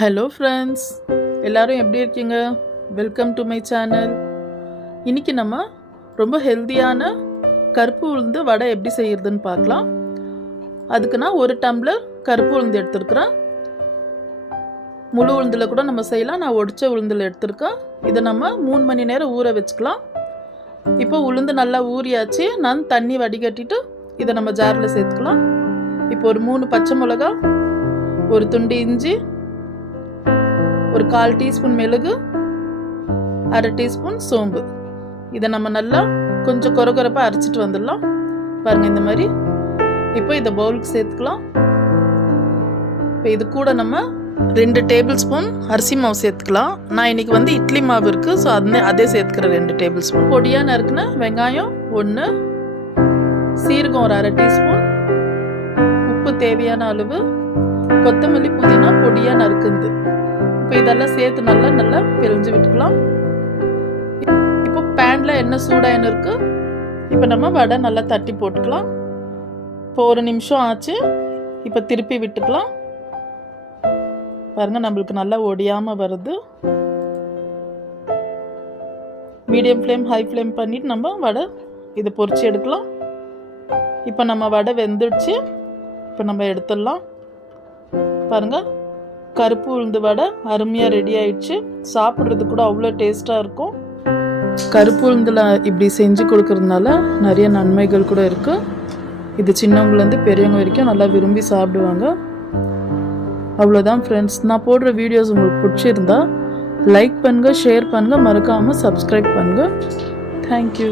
Hello friends, எல்லோரும் எப்படி இருக்கீங்க? Welcome to my channel. இன்றைக்கி நம்ம ரொம்ப ஹெல்த்தியான கருப்பு உளுந்து வடை எப்படி செய்கிறதுன்னு பார்க்கலாம். அதுக்கு நான் 1 டம்ளர் கருப்பு உளுந்து எடுத்துருக்குறேன். முழு உளுந்தில் கூட நம்ம செய்யலாம். நான் ஒடிச்ச உளுந்தில் எடுத்துருக்கேன். இதை நம்ம 3 மணி நேரம் ஊற வச்சுக்கலாம். இப்போ உளுந்து நல்லா ஊறியாச்சு. நான் தண்ணி வடிகட்டிட்டு இதை நம்ம ஜாரில் சேர்த்துக்கலாம். இப்போ ஒரு 3 பச்சை மிளகா, ஒரு துண்டு இஞ்சி, ஒரு 1/4 டீஸ்பூன் மிளகு, 1/2 டீஸ்பூன் சோம்பு, இதை நம்ம நல்லா கொஞ்சம் கொரகொரப்பாக அரைச்சிட்டு வந்துடலாம். பாருங்கள் இந்த மாதிரி. இப்போ இதை பவுலுக்கு சேர்த்துக்கலாம். இப்போ இது கூட நம்ம 2 டேபிள் ஸ்பூன் அரிசி மாவு சேர்த்துக்கலாம். நான் இன்றைக்கி இட்லி மாவு இருக்குது, ஸோ அதே சேர்த்துக்கிறேன். 2 டேபிள் ஸ்பூன் பொடியாக நறுக்குன வெங்காயம் 1, சீரகம் ஒரு 1/2 டீஸ்பூன், உப்பு தேவையான அளவு, கொத்தமல்லி புதினா பொடியாக நறுக்குது. இப்போ இதெல்லாம் சேர்த்து நல்லா பிழிஞ்சு விட்டுக்கலாம். இப்போ பேனில் எண்ணெய் சூடாக இருக்குது. இப்போ நம்ம வடை நல்லா தட்டி போட்டுக்கலாம். இப்போ 1 நிமிஷம் ஆச்சு. இப்போ திருப்பி விட்டுக்கலாம். பாருங்கள், நம்மளுக்கு நல்லா ஒடியாமல் வருது. மீடியம் ஃப்ளேம் ஹை ஃப்ளேம் பண்ணிவிட்டு நம்ம வடை இதை பொரிச்சு எடுக்கலாம். இப்போ நம்ம வடை வெந்துடுச்சு. இப்போ நம்ம எடுத்துடலாம். பாருங்கள், கருப்பு உளுந்து வடை அருமையாக ரெடி ஆயிடுச்சு. சாப்பிட்றது கூட அவ்வளோ டேஸ்ட்டாக இருக்கும். கருப்பு உளுந்தில் இப்படி செஞ்சு கொடுக்கறதுனால நிறைய நன்மைகள் கூட இருக்குது. இது சின்னவங்கலேருந்து பெரியவங்க வரைக்கும் நல்லா விரும்பி சாப்பிடுவாங்க. அவ்வளோதான் ஃப்ரெண்ட்ஸ். நான் போடுற வீடியோஸ் உங்களுக்கு பிடிச்சிருந்தா லைக் பண்ணுங்கள், ஷேர் பண்ணுங்கள், மறக்காமல் சப்ஸ்கிரைப் பண்ணுங்கள். தேங்க்யூ.